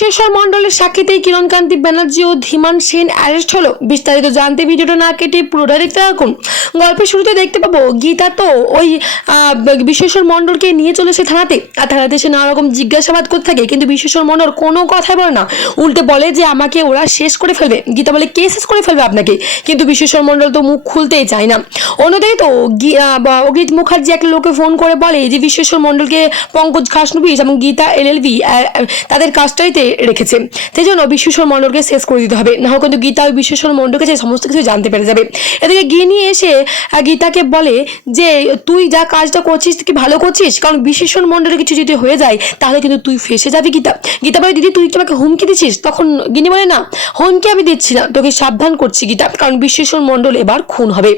শেষর মণ্ডলের সাক্ষীতেই কিরণকান্তি ব্যানার্জি ও ধীমান সেন অ্যারেস্ট হলো। বিস্তারিত জানতে ভিডিওটা না কেটে পুরোটা দেখতে থাকুন। গল্পের শুরুতে দেখতে পাবো, গীতা তো ওই বিশ্বেশ্বর মণ্ডলকে নিয়ে চলেছে থানাতে। আর থানাতে সে নানা রকম জিজ্ঞাসাবাদ করতে থাকে, কিন্তু বিশ্বেশ্বর মণ্ডল কোনো কথাই বলে না। উল্টে বলে যে, আমাকে ওরা শেষ করে ফেলবে। গীতা বলে, কে শেষ করে ফেলবে আপনাকে? কিন্তু বিশ্বেশ্বর মণ্ডল তো মুখ খুলতেই চায় না। অন্যদিকে তো অগ্রিত মুখার্জি একটা লোকে ফোন করে বলে যে, বিশ্বেশ্বর মণ্ডলকে পঙ্কজ খাসনবিস এবং গীতা এলএলভি তাদের কাজটাইতে রেখেছে। সেই জন্য বিশ্বেশ্বর মণ্ডলকে শেষ করে দিতে হবে। না হোক কিন্তু গীতা ওই বিশ্বেশ্বর মণ্ডলকে যে সমস্ত কিছু জানতে পেরে যাবে। এদিকে গিয়ে নিয়ে এসে গীতাকে বলে যে, তুই যা কাজটা করছিস কি ভালো করছিস? কারণ বিশ্বেশ্বর মণ্ডলের কিছু যদি হয়ে যায়, তাহলে কিন্তু তুই ফেসে যাবি গীতা। গীতা বলে, দিদি, তুই কি আমাকে হুমকি দিচ্ছিস? তখন গিনি বলে, না, হুমকি আমি দিচ্ছি না, তোকে সাবধান করছি গীতা, কারণ বিশ্বেশ্বর মণ্ডল এবার খুন হবে।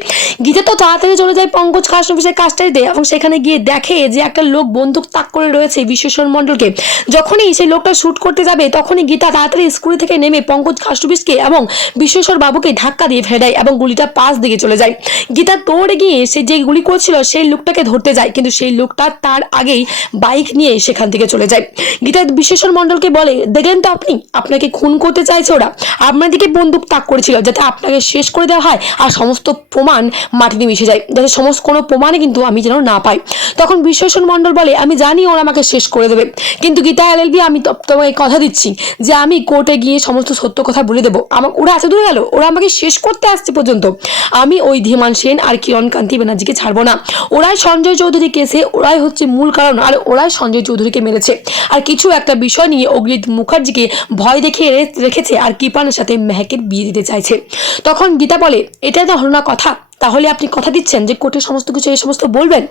গীতা তো তাড়াতাড়ি চলে যায়, পঙ্কজ খাস অফিসের কাজটাই দেয় এবং সেখানে গিয়ে দেখে যে একটা লোক বন্দুক তাক করে রয়েছে বিশ্বেশ্বর মণ্ডলকে। যখনই সেই লোকটা শ্যুট করতে যাবে তখনই গীতা তাড়াতাড়ি স্কুল থেকে নেমে পঙ্কজ খাসটুবিসকে এবং বিশ্বেশ্বর বাবুকে ধাক্কা দিয়ে ফেলে দেয় এবং গুলিটা পাশ দিকে চলে যায়। গীতা দৌড়ে গিয়ে সে যে গুলি করছিল, সেই লোকটাকে ধরতে যায়, কিন্তু সেই লোকটা তার আগেই বাইক নিয়ে সেখান থেকে চলে যায়। গীতা বিশ্বেশ্বর মণ্ডলকে বলে, দেখলেন তো আপনি? আপনাকে খুন করতে চাইছে ওরা। আপনার দিকে বন্দুক তাক করেছিল, যাতে আপনাকে শেষ করে দেওয়া হয় আর সমস্ত প্রমাণ মাটিতে মিশে যায়। যাতে সমস্ত কোনো প্রমাণে কিন্তু আমি যেন না পাই। তখন বিশ্বেশ্বর মণ্ডল বলে, আমি জানি ওরা আমাকে শেষ করে দেবে। কিন্তু গীতা এলএলবি আমি তোমাকে কথা যে আমি কোর্টে গিয়ে সমস্ত সত্য কথা বলে দেবো। আমাকে ওরা এত দূরে গেল। ওরা আমাকে শেষ করতে আসছে পর্যন্ত। আমি ওই ধীমান সেন আর কিরণ কান্তি ব্যানার্জিকে ছাড়বো না। ওরাই সঞ্জয় চৌধুরী কেসে ওরাই হচ্ছে মূল কারণ। আর ওরাই সঞ্জয় চৌধুরীকে মেরেছে। আর কিছু একটা বিষয় নিয়ে অগ্রিত মুখার্জিকে ভয় দেখিয়ে রে- রেখেছে আর কৃপানের সাথে মেহেকের বিয়ে দিতে চাইছে। তখন গীতা বলে, এটা তো হলো না কথা। তাহলে আপনি কথা দিচ্ছেন যে কোর্টে সমস্ত কিছু, এই সমস্ত বলবেন?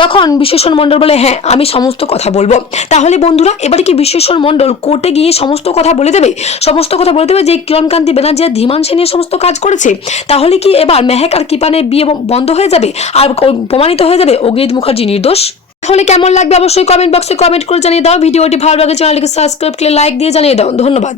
তখন বিশ্বেশ্বর মণ্ডল বলে হ্যাঁ আমি সমস্ত কথা বলব। তাহলে বন্ধুরা, এবারে কি বিশ্বেশ্বর মণ্ডল কোর্টে গিয়ে সমস্ত কথা বলে দেবে? সমস্ত কথা বলে দেবে যে কিরণকান্তি ব্যানার্জি আর ধীমান সেনের সমস্ত কাজ করেছে। তাহলে কি এবার মেহেক আর কৃপানের বিয়ে বন্ধ হয়ে যাবে? আর প্রমাণিত হয়ে যাবে? অগ্রিত মুখার্জি নির্দোষ। তাহলে কেমন লাগবে? অবশ্যই কমেন্ট বক্সে কমেন্ট করে জানিয়ে দাও। ভিডিওটি ভালো লাগে চ্যানেলটিকে সাবস্ক্রাইব করে লাইক দিয়ে জানিয়ে দাও। ধন্যবাদ।